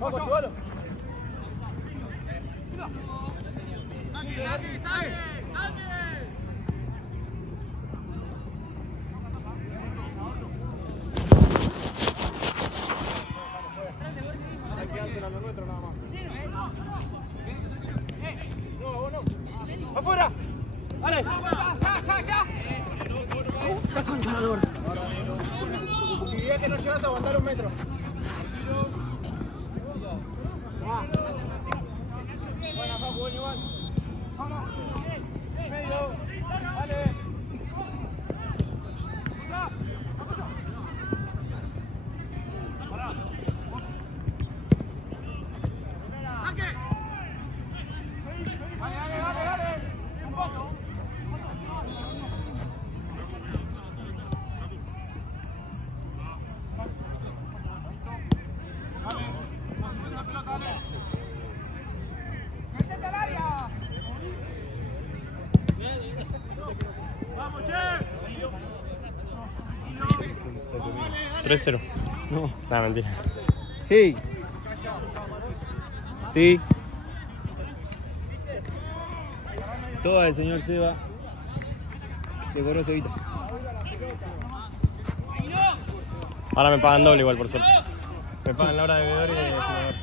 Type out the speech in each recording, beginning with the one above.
Vamos, chivalo. Hay que dársela a lo nuestro nada más. No. ¡Afuera! ¡Vale! ¡Ya! ¡La concha de la lora! Posibilidad que no llegas a aguantar 1 metro. Buena, Facu, buen igual. Vamos. Medio. Dale. Pará. ¡Saque! Dale. Un poco. Dale. Posición de la pelota, dale. ¡Métete al área! ¡Vamos, che! 3-0. No. Nada, mentira. Sí. Sí. Toda el señor Seba. Decoró Cevita. Ahora me pagan doble igual, por suerte. Me pagan la hora de bebedor y de jugador.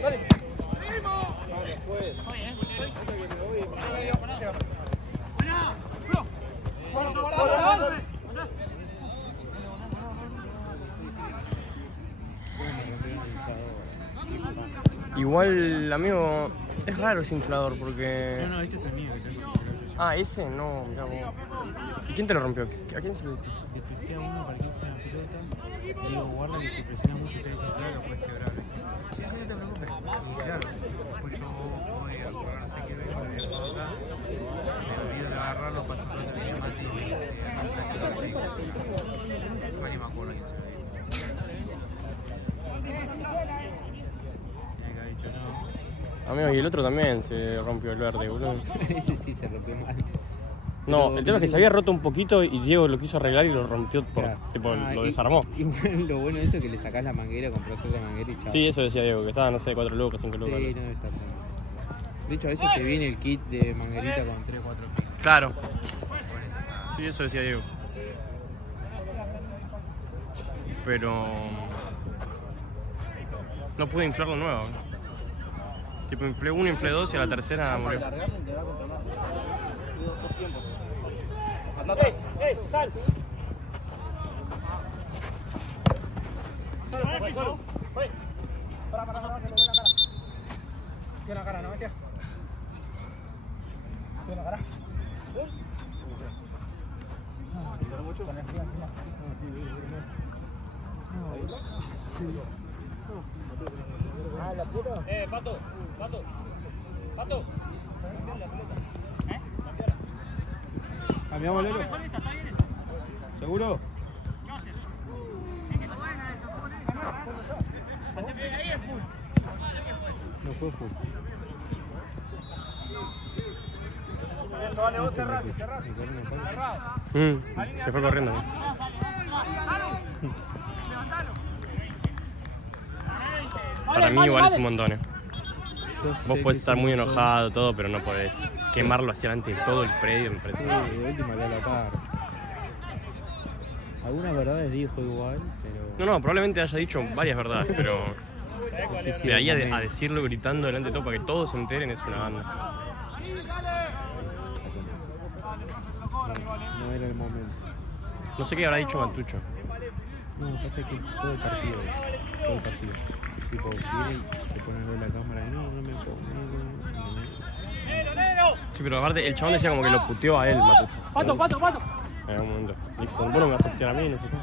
Dale. Igual, amigo, es raro ese inflador porque... No, este es el mío. Ah, ese no, mirá vos. ¿Y quién te lo rompió? ¿A quién se lo diste? Despexé a uno para que coja una pelota. Digo, guarda que si presiona mucho te dice, claro, lo puedes quebrar. Sí, no te preocupes. Y claro, después yo voy a jugar, no sé qué, vengo de acá. Me olvido de agarrarlo, paso por otra línea mate y me dice, bueno, ni me acuerdo quién se lo dijo. Tiene que haber dicho no. Amigo, y el otro también se rompió el verde, boludo. Ese sí se rompió mal. No, Pero el tema es que se había roto un poquito y Diego lo quiso arreglar y lo rompió, por, Claro. tipo, lo desarmó. Y bueno, lo bueno de eso es que le sacás la manguera, compras otra manguera y chao. Sí, eso decía Diego, que estaba, no sé, 4 lucas, 5 Sí, lucas. no debe estar tan. De hecho, a veces te viene el kit de manguerita con 3 o 4 picos. Claro. Sí, eso decía Diego. Pero... no pude inflarlo nuevo. Tipo, inflé 1, inflé 2 y a la tercera murió. ¡Sal! ¡Sal! Para, que le dé la cara. Tiene la cara, ¿no? Tiene la cara. Mucho con el frío encima. Ah, ¿la pelota? Pato. ¿Cambiamos, Lelo? ¿Seguro? No fue full. Eso, vale, vos cerrate. Se fue corriendo. Para mí igual es un montón. Vos podés estar muy enojado, todo, pero no podés quemarlo hacia adelante de todo el predio, me parece. Sí, de última le da la cara. Algunas verdades dijo igual, pero... No, probablemente haya dicho varias verdades, pero Sí, sí, de ahí el a decirlo gritando delante de todo para que todos se enteren es una banda. No era el momento. No sé qué habrá dicho Matucho. No, pasa que todo el partido es. Todo el partido. Tipo, viene y se pone lo de la cámara y no me pongo. Sí, pero aparte el chabón decía como que lo puteó a él, Matucho. Pato. En algún momento. Dijo, vos no me vas a putear a mí, no sé qué.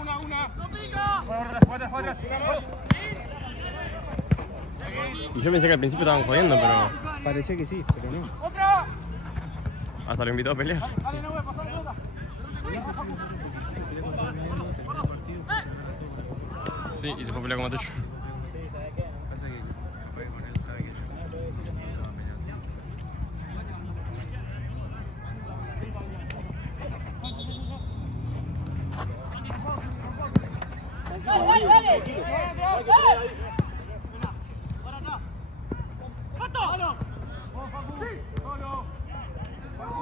Una. ¡No pica! Cuadras. Y yo pensé que al principio estaban jodiendo, pero Parecía que sí, pero no. hasta lo invitó a pelear. Sí, y se fue a pelear con Matello. Pasa que fue con él, sabe que se va a pelear.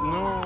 No.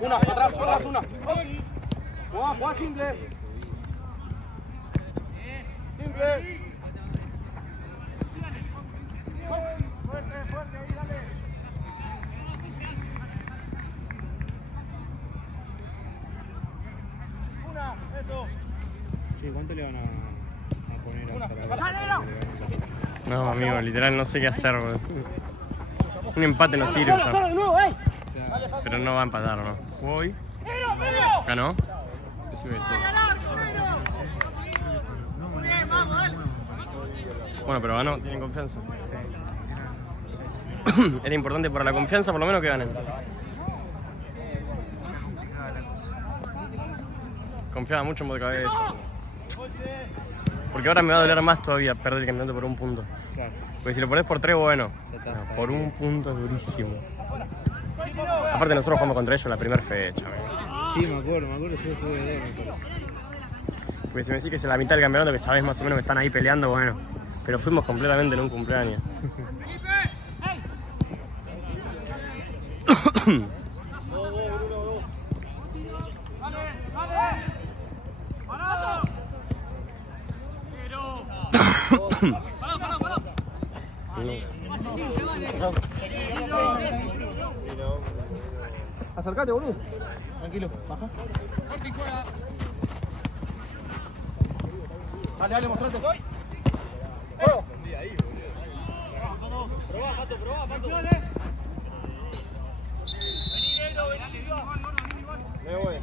Una, atrás, una. Juega simple. Simple. Fuerte, ahí, dale. Una, eso. Che, ¿cuánto le van a poner a Zaragoza? No, amigo, literal no sé qué hacer, boludo. Un empate no sirve ya. Pero no va a empatar, ¿no? ¿Jugó hoy? ¿Ganó? Decime eso. Bueno, pero ganó, tienen confianza. Era importante para la confianza, por lo menos que ganen. Confiaba mucho en Botcabeza. Porque ahora me va a doler más todavía perder el campeonato por un punto. Porque si lo pones por 3, bueno. No, por un punto es durísimo. Aparte nosotros jugamos contra ellos en la primera fecha. Sí, me acuerdo, yo jugué de dos, me parece. Porque si me decís que es en la mitad del campeonato, que sabés más o menos que están ahí peleando, bueno. Pero fuimos completamente en un cumpleaños. Acercate, boludo. Tranquilo, baja. Dale, mostrate. ¡Juego! Probá, Pato. Vení, negro, vení. Me voy.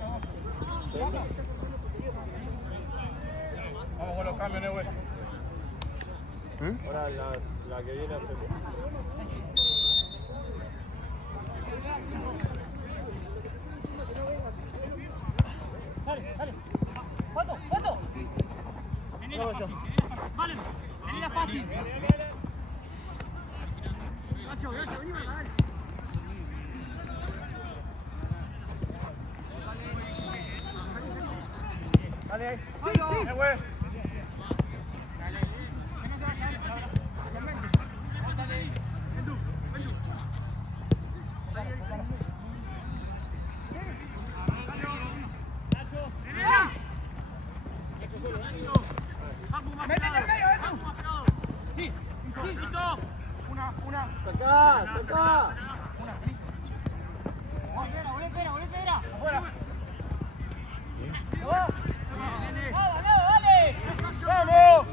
Vamos con los cambios, Neue. Ahora la que viene hacemos. Dale. Pato. Tenela fácil. Nacho, vení, dale. Dale ahí. Sí. Güey. Sacá. Espera. Afuera. Dale. ¡Vamos!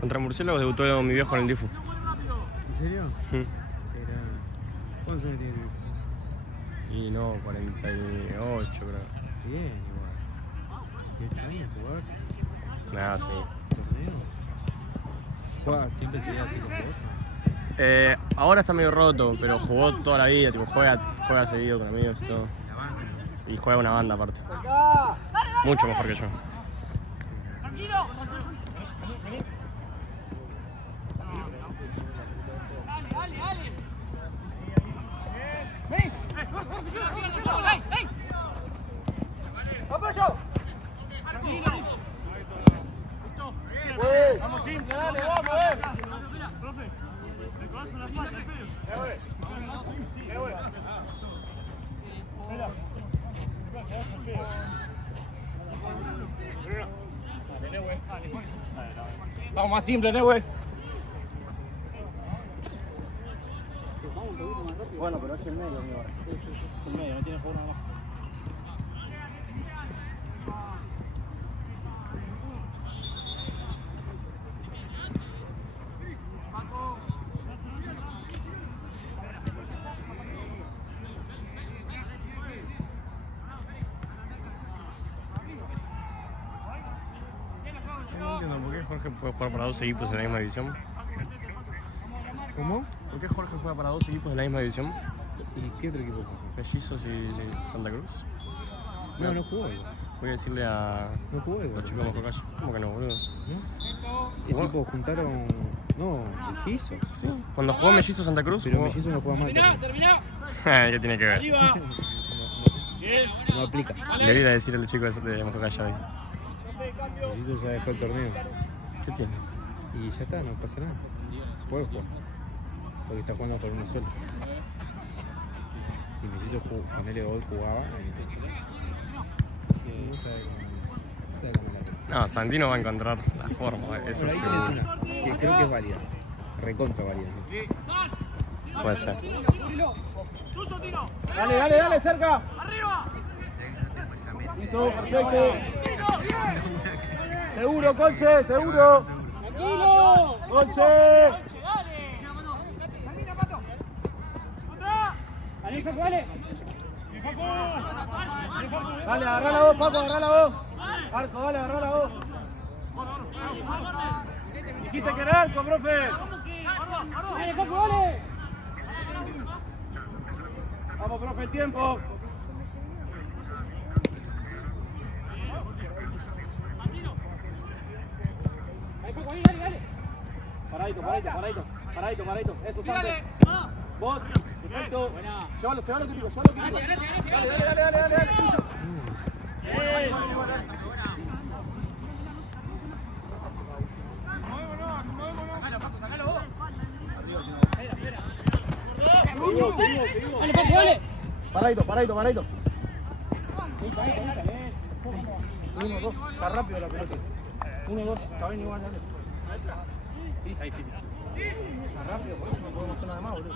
Contra Murciélagos debutó mi viejo en el Difu. ¿En serio? Mm. Era... ¿Cuántos años tiene tu hijo? Y no, 48 creo. Bien, igual. 18 años jugar. Nada, sí. ¿Torneo? ¿Juega siempre sería así con vos? Ahora está medio roto, pero jugó toda la vida, tipo, juega seguido con amigos y todo. La banda. Y juega una banda aparte. Mucho mejor que yo. Vamos simple, dale, vamos, Profe, me conoce una falta, vamos más simple, güey. Bueno, pero es el medio, mi hora. Es el medio, no tiene juego nada más. No entiendo por qué Jorge puede jugar para dos equipos en la misma división. ¿Cómo? ¿Por qué Jorge juega para dos equipos en la misma división? ¿Y qué otro equipo juega? Mellizos y Santa Cruz. No, no jugó igual. Voy a decirle a No jugó igual. los chicos de Mojocalle. ¿Cómo que no, boludo? ¿No? ¿Qué ¿Jugó? tipo juntaron? No, Mellizo. Sí. Cuando jugó Mellizos Santa Cruz, Pero jugó... Mellizo no juega mal. también. Terminá. ¿Qué tiene que ver? Arriba. No, no aplica. Le voy a decir a los chicos de Mojocalle hoy. Mellizo ya dejó el torneo. ¿Qué tiene? Y ya está, no pasa nada. Puede jugar. Porque está jugando por uno solo. Si Mellizo con él hoy jugaba, no sabe cómo es. No sabe cómo es la cosa. No, Santino va a encontrar la forma, eso Por ahí sí. tenés una, que creo que es válida. Recontra válida, sí. Puede ser. Dale, dale, dale, cerca. Listo, perfecto. Seguro, Colche, seguro. Tranquilo. Colche. Dale, agarrá la voz, Paco, agarrá la voz. Arco, dale, agarrá la voz. Dijiste que era arco, profe. Dale, Paco, dale. Vamos, profe, el tiempo. Paradito. Eso, Santos. Vos, perfecto. Llévalo, típico. Dale. Seguimos. Paradito. 1, 2, está rápido la pelota. 1, 2, está bien igual, dale. Está rápido, por eso no podemos hacer nada más, boludo.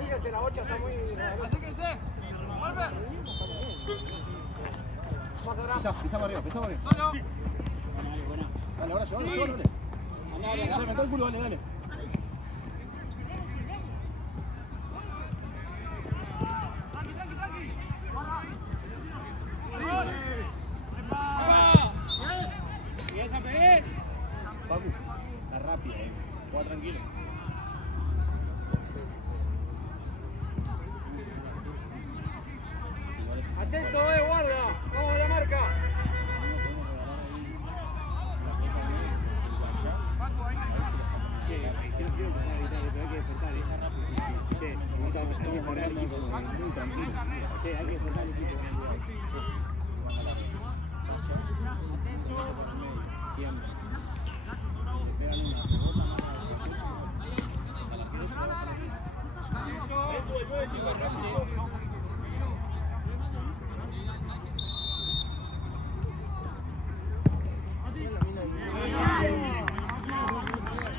Fíjense, la 8 está muy... Acérquense, vuelve. Más atrás. Pisa para arriba. Solo. Dale, ahora llévalo. Dale, metá el culo, dale. Papu, está rápido, juega tranquilo. Atento, guarda, vamos a la marca.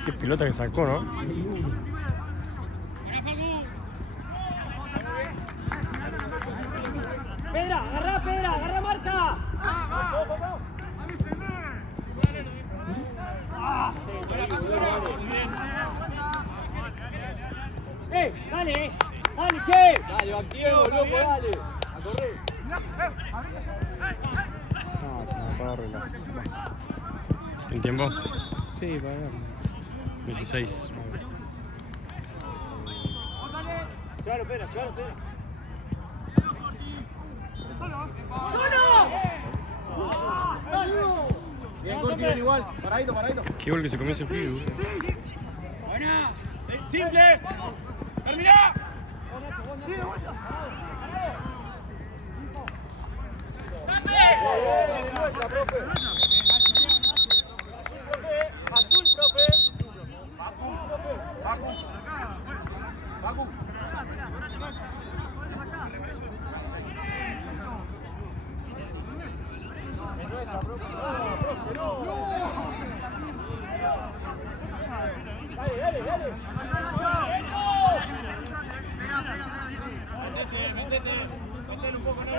Qué pelota que sacó, ¿no? Agarra marca. Dale, activo, loco, dale. A correr. No, se me acaba de arreglar. ¿En tiempo? Sí, para ver. 16. Llévalo, espera, llévalo, espera. Bien, Corti, bien igual. Paradito, paradito. Qué gol que se comió ese frío. Buena. Simple. Termina. Sí, de vuelta. Azul, profe. Baku. Dale. Métete un poco, ¿no?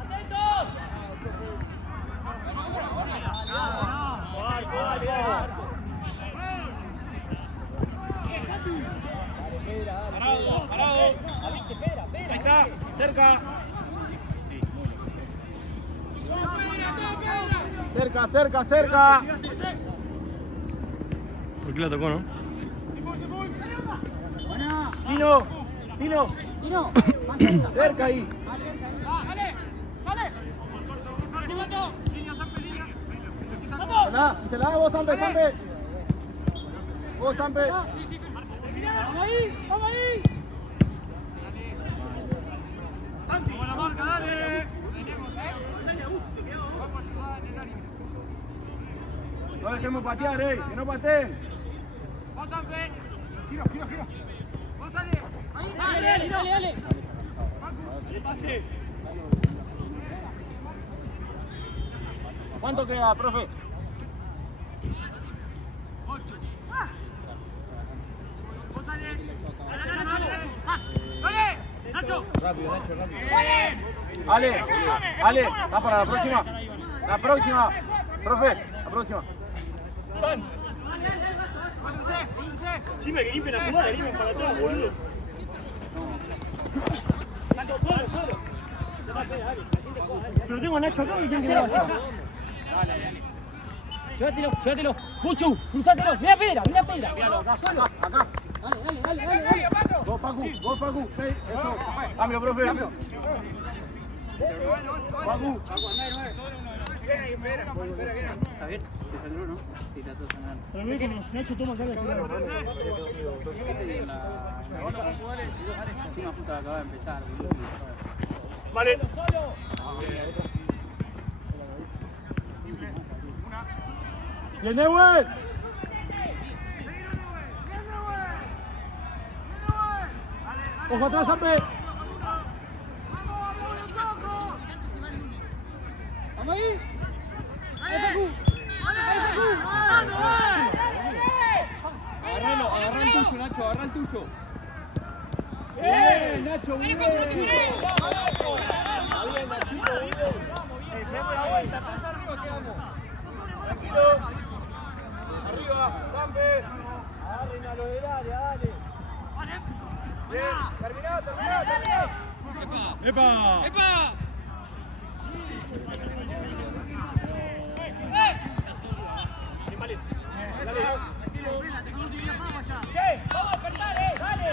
¡Atentos! Parado. Ahí está, cerca. Cerca. ¿Por qué la tocó, no? Tino. Cerca ahí. Vale. Se la da vos, Sampe. Vamos ahí. Buena marca, dale. No dejemos patear, que no pateen. Vamos, Sampe. Gira. Vamos, dale. Dale. Pase. ¿Cuánto queda, profe? 8. ¡Dale! ¡Nacho! Rápido. Ale, ¿va para la próxima? Profe, la próxima. Sí, me quería la jugada, le para atrás, boludo. Solo. Pero tengo a Nacho acá y dicen que no va a hacer. Dale. Llévatelo. Puchu, cruzátelo. Mira piedra. Acá. Dale. Vos, Facu. Eso. Cambio, profe. Facu. Está bien, te sangró, ¿no? Sí, está todo sangrando. Pero ve como Nacho toma acá la jugada. La última puta acaba de empezar, boludo. Vale. Bien, Neuer. Ojo atrás, Sampe. Vamos ahí. Agarra el tuyo, Nacho, agarra el tuyo. Bien, Nacho, bien. Bien, Nachito, bien. Demos la vuelta, 3 arriba quedamos. Tranquilo. Arriba, Sampe. Agarren a los del área, dale. Bien, terminado. ¡Epa! ¡Vamos a cortar, dale!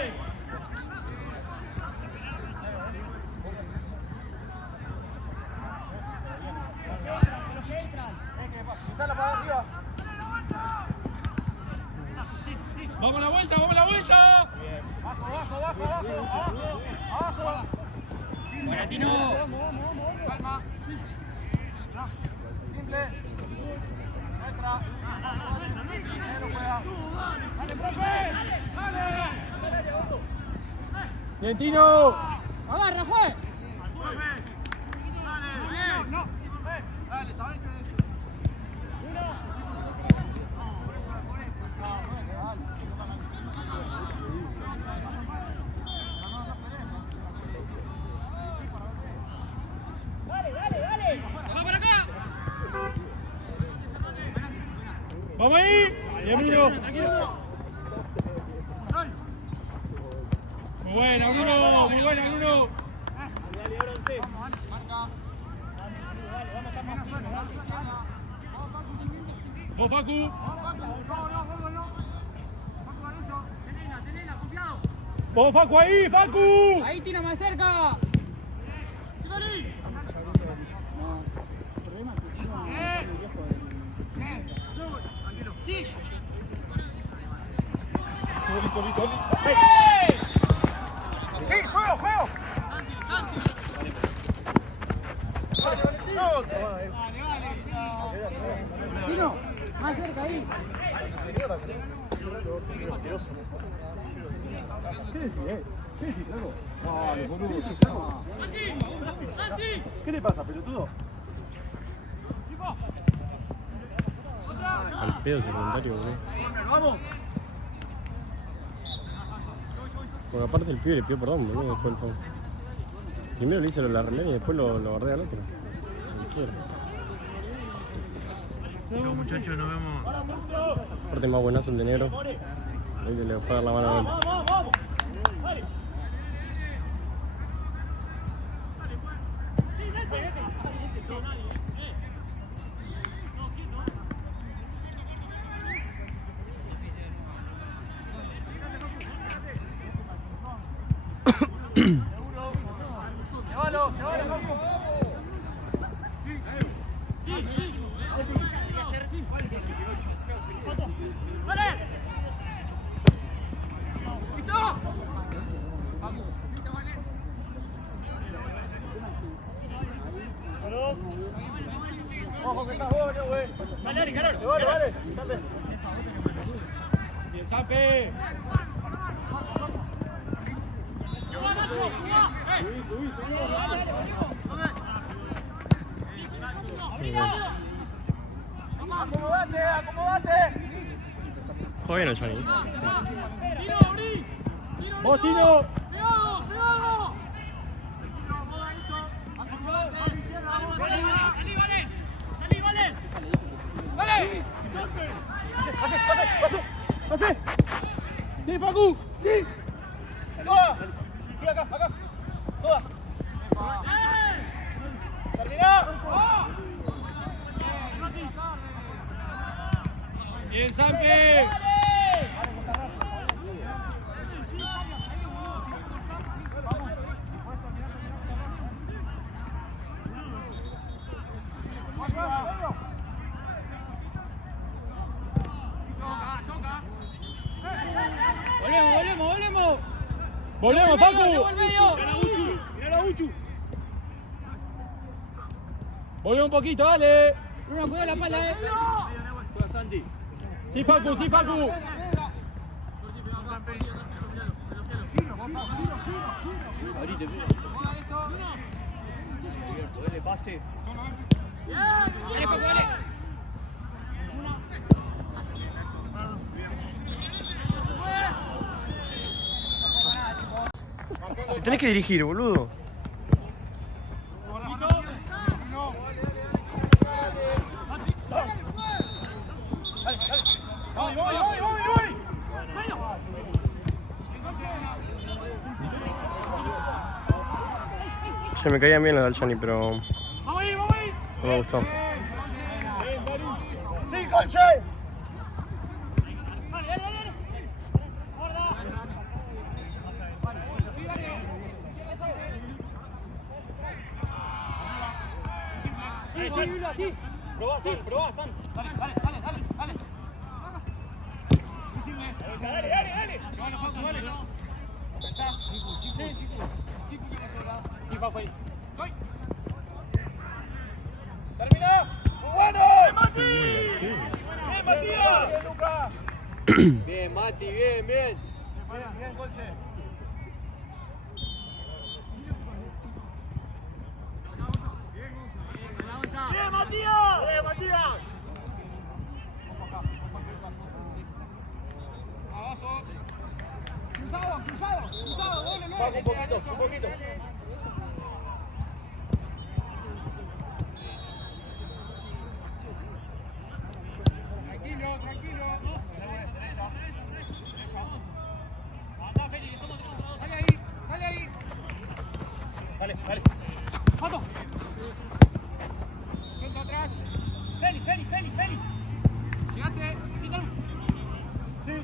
Sala para arriba. ¡Vamos a la vuelta! Bien. Abajo. Buena, Tino. Calma. Simple. Nuestra. Dale, profe. Dale. Bien, Tino. Agarra, juez. Dale. No. Dale, ¿sabes qué? ¡Vamos ahí! ¡Bien, Miro! Muy buena, Bruno. Muy buena, Bruno. Vos, Facu. Vos, Facu, ahí, Facu. Ahí, tira más cerca. Sí. ¡Sí, juego, juego! Tino, más cerca ahí. ¿Qué decís, ¿Qué decís, loco? Dale, boludo, ¿qué te pasa, pelotudo? Al pedo secundario, boludo. ¡Vamos! Porque aparte el pibe le pidió perdón, boludo, después el foul. Primero le hice la remera y después lo guardé al otro. A la izquierda. Chau, muchachos, nos vemos. Aparte más buenazo el de negro. Ahí le fue a dar la mano a él. ¡Llévalo, Facu! Ojo que estás bueno, güey. Dale, Carol. Vale. Bien, Zampe. Subí. Acomodate. Juega bien el Johnny. Vos, Tino. ¡Pase! ¡Sí, Facu! ¡Sí! ¡Toda! ¡Sí, acá! ¡Toda! ¡Terminá! Bien, Zampe. Volvemos, Facu. Mirá la Uchu. Volvemos un poquito, dale. Bruno, cuidado la pala, Sí, Facu. Pase. Si tenés que dirigir, boludo. Se me caían bien los del Johnny, pero no me gustó. ¡Sí, Colche! Probá, San. Dale. Sí, Paco ahí. ¡Termina! ¡Muy bueno! ¡Bien, Mati! ¡Bien, Matías! ¡Bien, Luca! Bien, Mati, bien. Bien, Colche. ¡Bien, Matías! ¡Bien, Matías! Abajo. Cruzado. Doble, no. Paco, un poquito. Tranquilo. Anda, Feli, somos todos. Dale ahí. Llegate. Sí.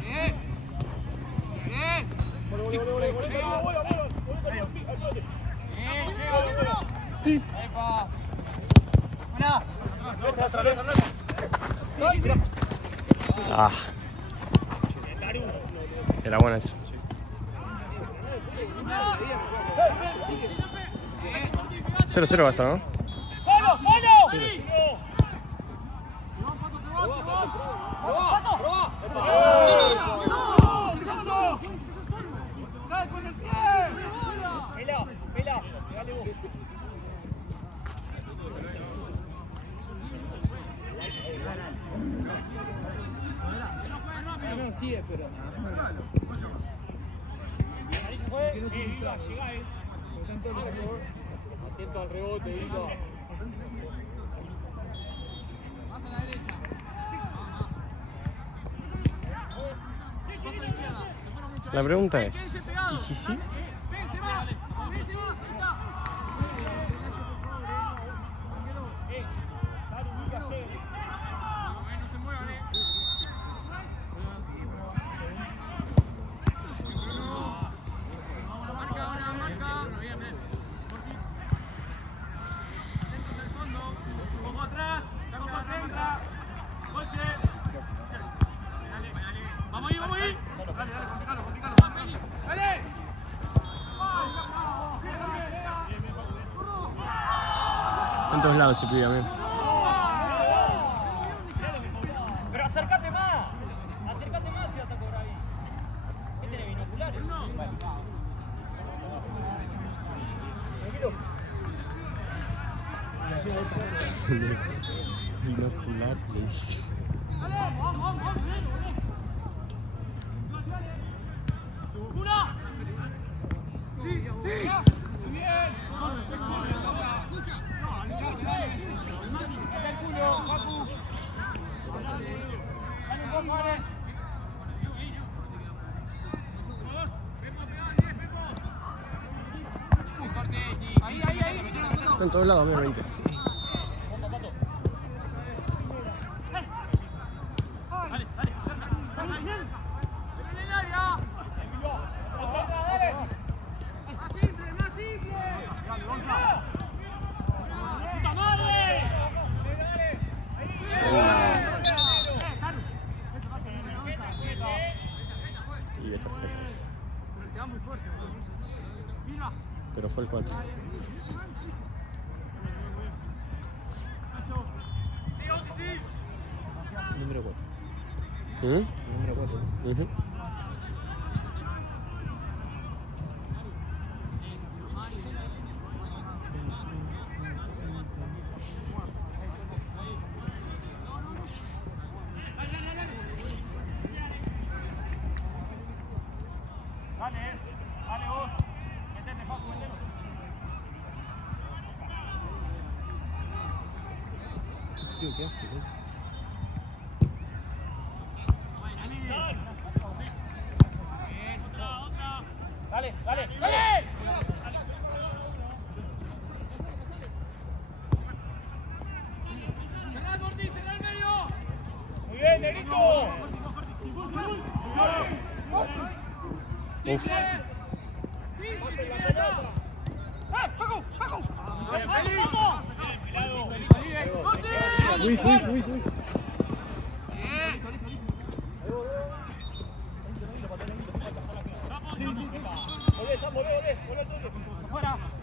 Bien. Bien. Bien, llega. Sí. Epa. Buena. Ah. Era bueno eso. Bien. 0-0 va a estar, ¿no? No, sigue, pero. Atento al rebote, Ivo. Más a la derecha. La pregunta es, ¿y si sí? Ven, se va. Ven, se va. Ahí está. No se muevan, Marca ahora, marca. Bien, bien. Atentos al fondo. Ojo atrás. Copa centra. Coche. Dale. Vamos ahí, vamos ahí. Dale, complicalo. Dale. Está en todos lados ese pibe, amigo. Pero acércate más si vas a cobrar ahí. ¿Qué tenés, binoculares? Binocular, please. Ahí. Está en todos lados, amigo, 20. Más simple. ¡Puta madre! Y de tarjetas. Te va muy fuerte, Mira. Pero fue el 4. Número 4. ¿Mm? Número 4. Ujú. Dale vos. Metete, Facu, metete. Tío, ¿qué hace? Dale. Cerrá el medio. Muy bien, Negrito. Uf. Luis. Volvé.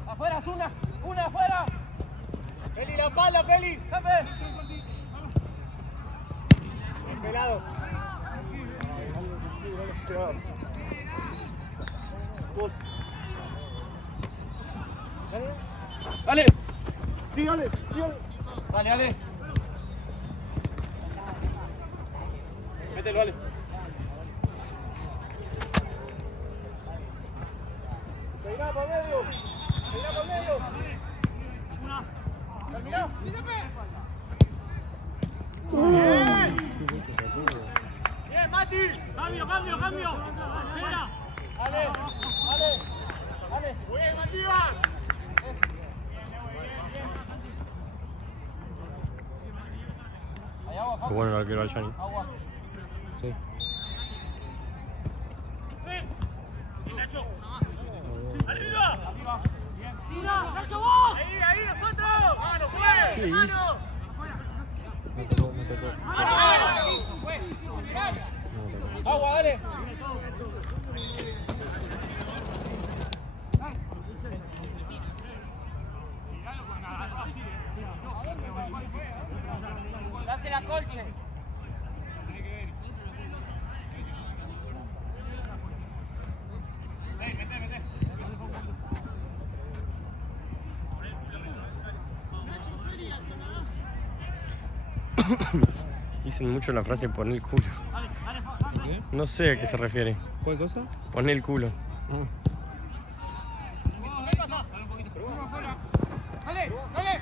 Afuera, una afuera. Peli, la espalda, Peli. Jefe. El pelado. Dale. Sí, dale. Dale. Mételo, dale. Peiná por medio. Terminó. Bien, Mati. Cambio. Espera. Dale. Muy bien, Matías. Qué bueno el arquero Alchani. Sí. ¿Qué hizo? Me tocó. Agua, dale. Dase la colche. Dicen mucho la frase poner el culo. ¿Qué? No sé a qué se refiere. ¿Cuál cosa? Poner el culo. Ah. Dale, dale.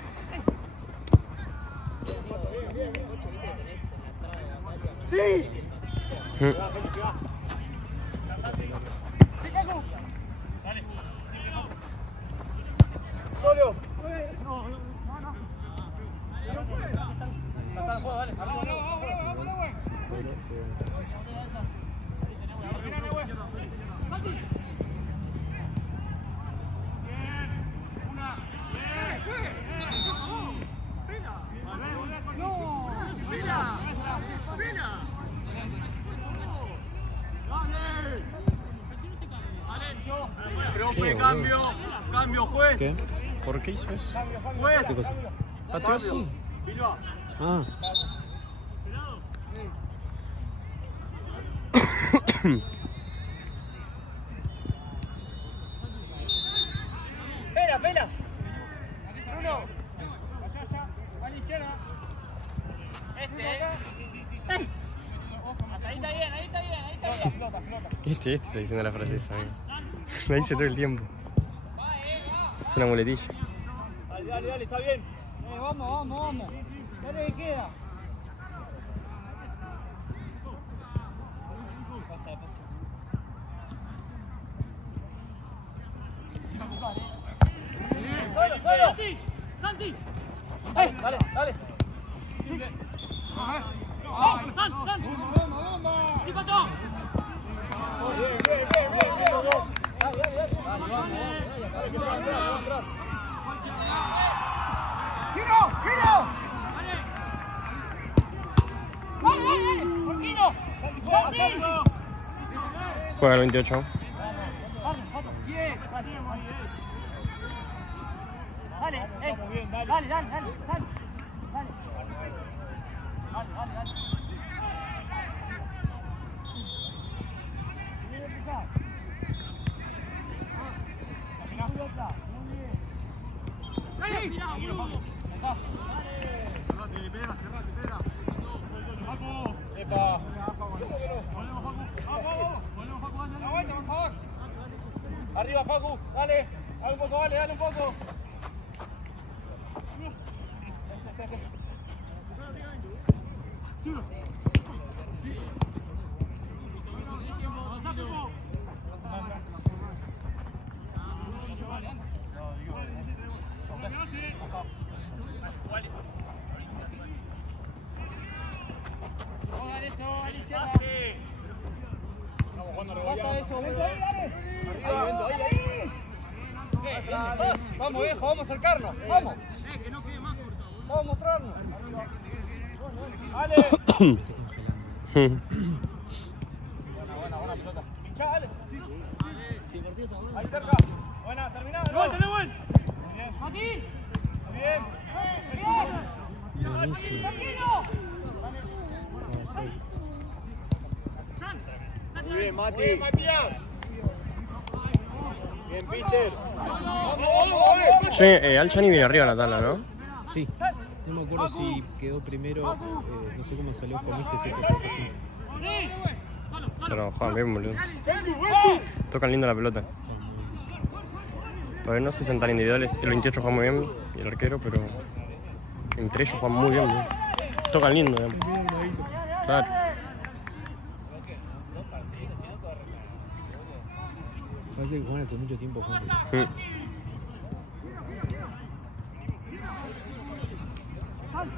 Solo. Profe, Cambio, juez. ¿Qué? ¿Por qué hizo eso? ¿Qué cosa? Pateó así. Ah. Pela. Bruno. Allá. A la izquierda. Sí. Ahí está bien. Este está diciendo la frase esa, amigo. La dice todo el tiempo. Es una muletilla. Dale, está bien. Vamos. Dale que queda. Solo. Santi. Dale. San. Sí, Pato. ¡Giro! ¡Porquino! ¡Santi! Juega el 28. Dale, Dale. Aguanta, por favor. Arriba, Facu, dale. Dale un poco, dale un poco. Vamos, viejo, vamos a acercarnos. Vamos. Vamos a mostrarnos. Dale. Buena pelota. Pinchá, dale. Ahí cerca. Buena, terminada. Bien. Muy bien, Mati. Muy bien, Matías. Bien, Peter. Vamos. Che, Alchani viene arriba en la tabla, ¿no? Sí. No me acuerdo si quedó primero, no sé cómo salió con este, si Pero juegan bien, boludo. Tocan lindo la pelota. Pues no sé si son tan individuales. El 28 juega muy bien y el arquero, pero entre ellos juegan muy bien, boludo. Tocan lindo, digamos. Claro. Parece que juegan hace mucho tiempo juntos. Félix.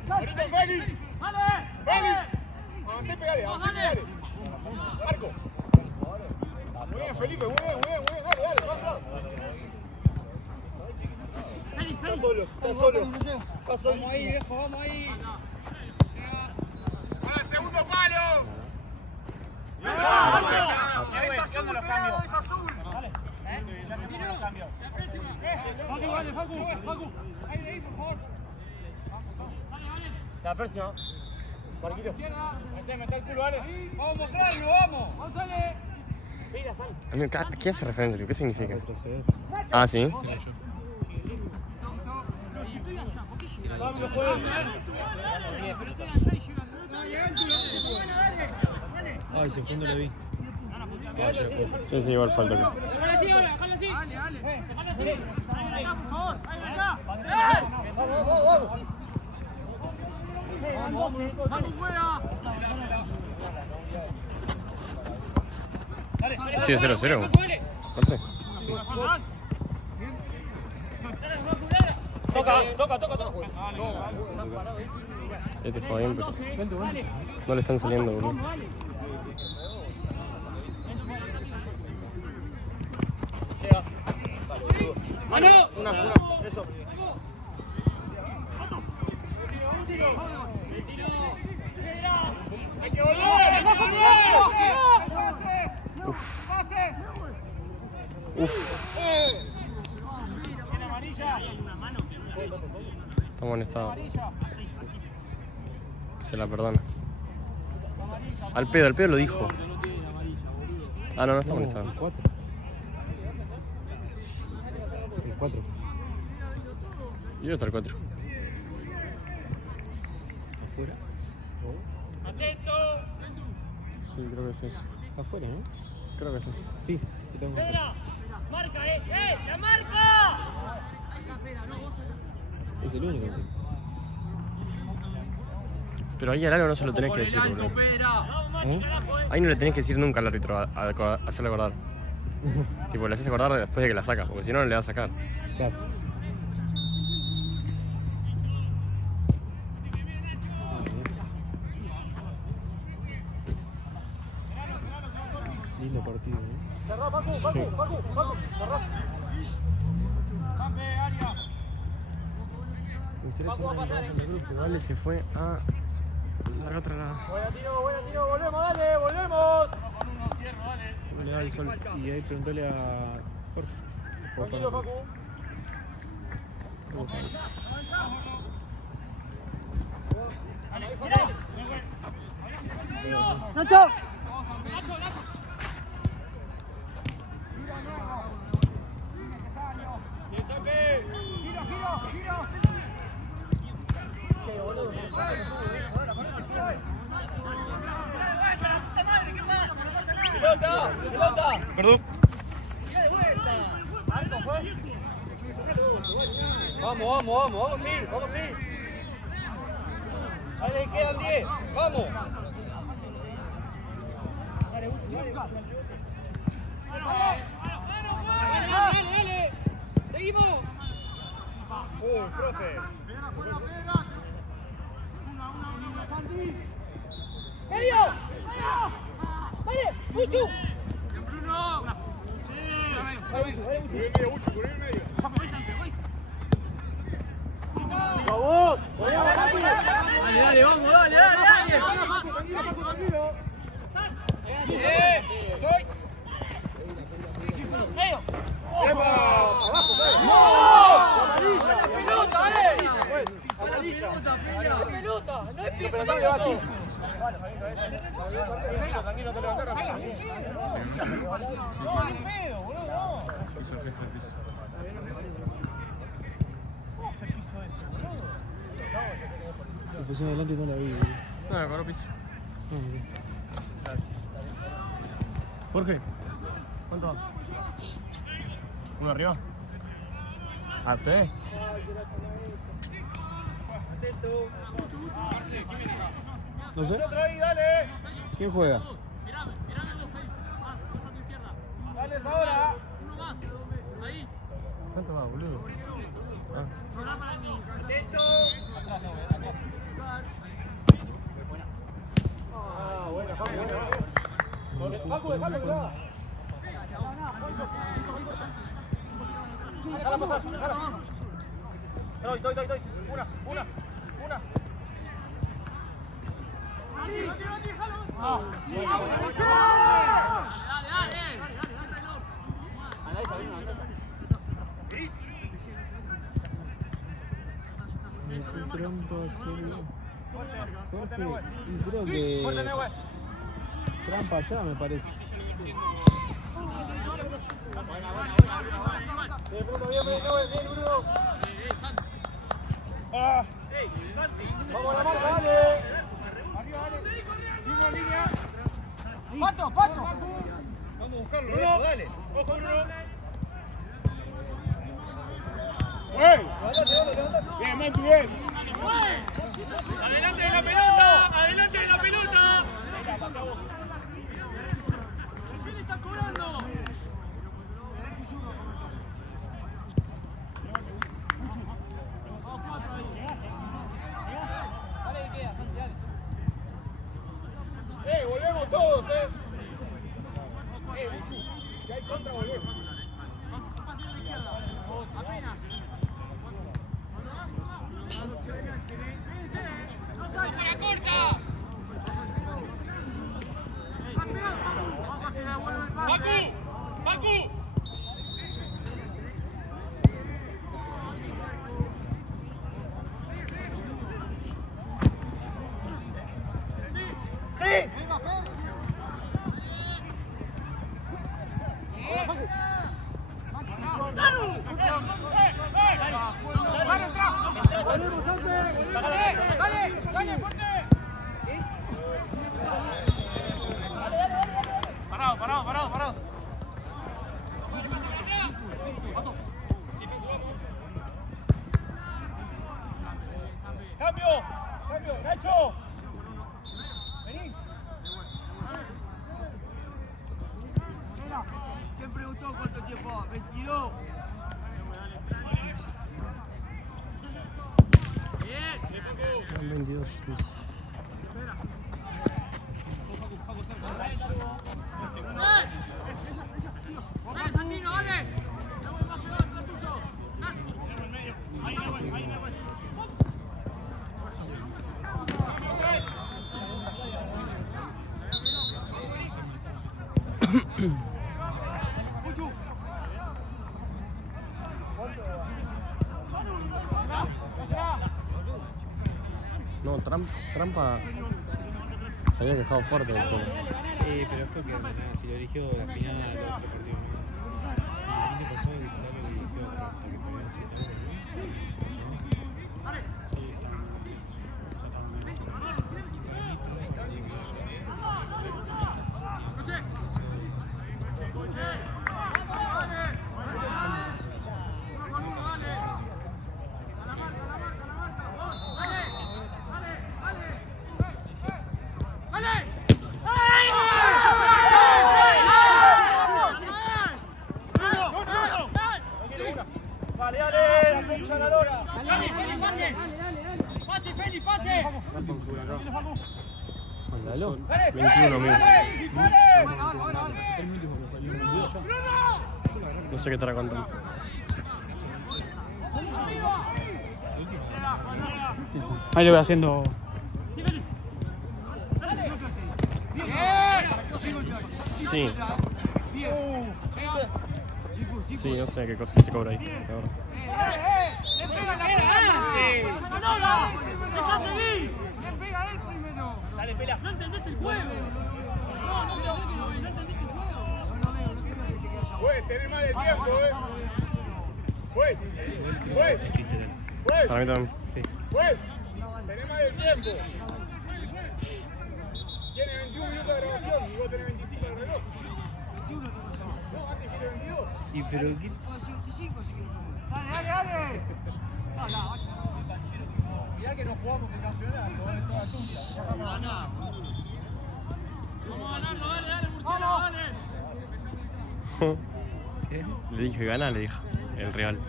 Dale. Félix. dale, dale. Marco. Muy bien, Felipe, muy bien, dale, va. Está solo. Vamos ahí, viejo, vamos ahí. ¡Para el segundo palo! Es azul, los cambios. Es azul. Los cambios. Facu. Ahí, por favor. La próxima. Marquito. Mete el culo, vale. Vamos, Carlos, vamos. González. Amigo, ¿qué hace referencia? ¿Qué significa? Ah, sí. Ay, se fue, no le vi. Sí, igual falta. Dale. Sí, 0-0. Parece. Toca. Este juega bien, pero no le están saliendo, boludo. ¡Mano! Una, eso. ¡Hay que volver! Estamos en estado. Se la perdona. Al pedo lo dijo. Ah, no estamos en estado. El 4. Y yo está el 4. ¿Afuera? ¡Atento! Sí, creo que es eso. ¿Afuera, no? Creo que es eso. Sí, yo tengo. ¡Pedra! ¡Marca, ¡La marca! Es el único, sí. Pero ahí al árbitro no se lo tenés que decir, boludo. Ahí no le tenés que decir nunca al árbitro a hacerle acordar. Tipo, le haces acordar después de que la sacas, porque si no, no le vas a sacar. Claro. Lindo partido, ¿eh? Cerrá, Facu. Cerrá. Campe, área. Me gustaría saber que en el grupo. Vale, se fue a la otra lado. Buena tiro, volvemos. Le da el sol. Y ahí preguntale a Jorge. Tranquilo, Facu. ¡Nacho! ¡Pelota! Perdón. Vamos, sí. Ahí le quedan 10. Vamos. Dale. Seguimos. Profe. ¡Medio! ¡Vale! ¡Mucho! ¡Vamos! Dale, vamos, dale. ¡Voy! ¡Medio! ¡Pelota, dale! ¡Amarilla! ¡Pelota! ¡No es piso! Tranquilo, te levantas rápido. No, ni pedo, boludo, no. ¿Cómo se piso eso, boludo? La posición adelante no la vi, boludo. No, me paró piso. No, mirá. Jorge, ¿cuánto va? ¿Uno arriba? ¿A ustedes? No sé. Otro ahí, dale. ¿Quién juega? Dale ahora. ¿Cuánto va, boludo? Atento. Ah, buena. Facu, dejalo que lo haga. Dejala pasar, dejala. Doy. Una. Metí trampa, serio. Jorge, y creo que trampa ya me parece. Bien, Bruno. Vamos a la marca, dale. Arriba, dale. Bruno, línea. Pato. Vamos a buscarlo, Bruno. Dale. Ojo, Bruno. Bien, Mati, bien. Adelante de la pelota. ¿Quién está cobrando? Volvemos todos, si hay contra, volvemos. Pase a la izquierda. Apenas. ¡No salga la corta! Vamos a se devuelve el pase. ¡Facu! ¡Sí! ¡Venga, Pedro! ¡Dale, fuerte! Parado. ¡Cambio! ¡Nacho! Vení. ¿Quién preguntó cuánto tiempo? 22. Son 22. Dice. ¡Dale, Santino, dale! No, trampa se había quejado fuerte del Cholo. Sí, pero creo que si lo eligió la final del otro partido, ¿no? El año pasado el Italia lo eligió hasta que me habían citado. Mándalo. 21 minutos. No sé qué estará contando. Ahí lo voy haciendo. Sí. Sí, no sé qué cosa se cobra ahí. Ahora. Dale, pela. No entendés el juego. No entendés el juego. Güey, tenés más de tiempo, Güey. Para mí también. Sí. Güey, tenés más de tiempo. Tiene 21 minutos de grabación y vos tenés 25 de reloj. 21 no, antes quiere 22. ¿Y pero qué? 25 si quieres. Dale. Vaya. Mirá que no jugamos el campeonato, es toda tuya. Vamos a ganar. Vamos a ganarlo, dale, Murciélago, dale. ¿Qué? Le dije, gana, le dijo. El Real.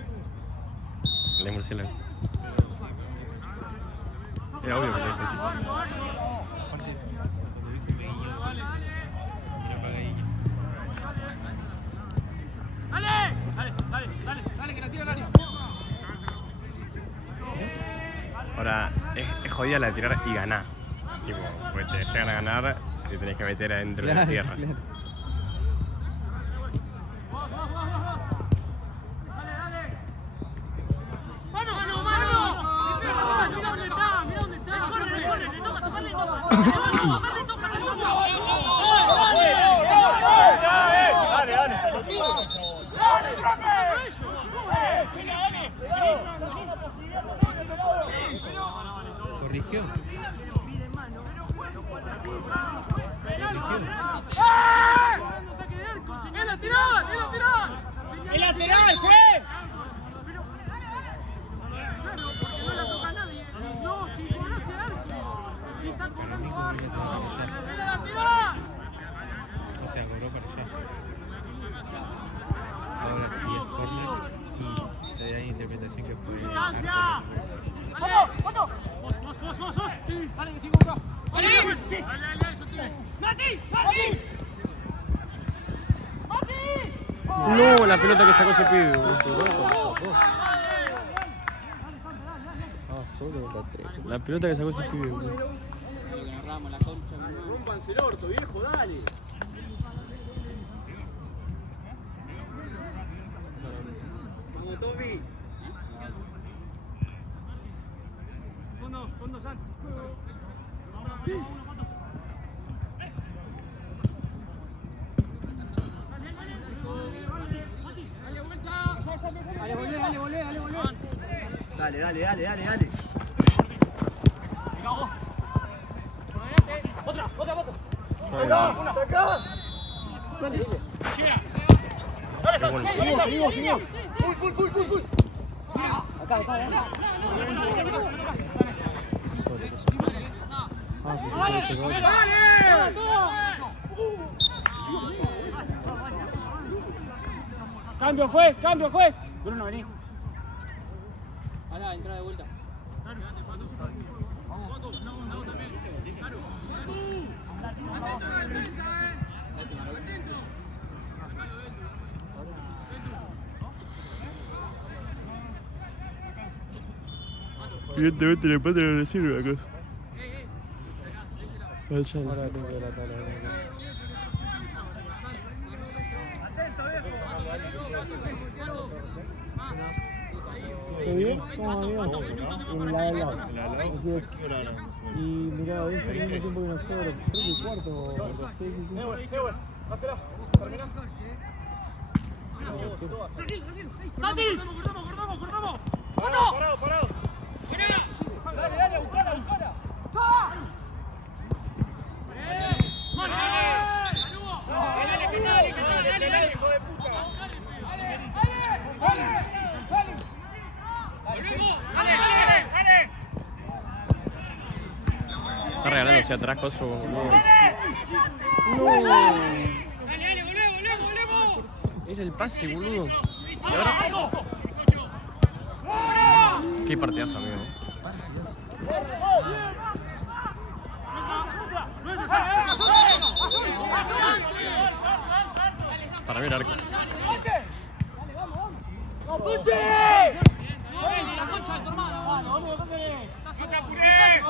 El de Murciélago. Era obvio que le dije. Aparte, cuando dijo Meillo, jodida la de tirar y ganar. Tipo, porque te llegan a ganar y tenés que meter adentro de la tierra. Claro. Corrigió. ¡El lateral, juez! No la toca a nadie. No, si volaste arco. Si está cobrando arco. ¡El lateral! O sea, cobró para allá. Ahora sí es corner y le da interpretación que fue arco. ¡Vamos! ¡Vos! ¡Sí! ¡Dale, que sigo acá! ¡Vale! ¡Sí! ¡Mati! No, la pelota que sacó ese pibe. Solo la 3. La pelota que sacó ese pibe. ¡Rómpanse el orto, viejo! ¡Dale! ¡Vamos, Tommy! Fondo, San. Dale. Otra. ¡Una! ¡Acá! Seguimos. ¡Full! Acá. Cambio, juez. Bruno, vení. Ahora, entra de vuelta. Evidentemente el empate no le sirve acá. Ahora tengo que la tabla. ¿Qué bien? ¿Cómo bien? En la de al lado. Así es. Y mirá, está el mismo tiempo que nosotros. Creo que cuarto. Sí. Pásela. Termina. ¡Santi! ¡Cortamos! ¡Parado! Dale, buscala. Dale, hijo de puta. Dale. Está regalando hacia atrás con su. Volvemos. Era el pase, boludo. ¿Y ahora? Qué partidazo, amigo. Para ver arco. ¡La concha de tu hermano! ¡Vamos, ¿dónde tenés? ¡No te apures!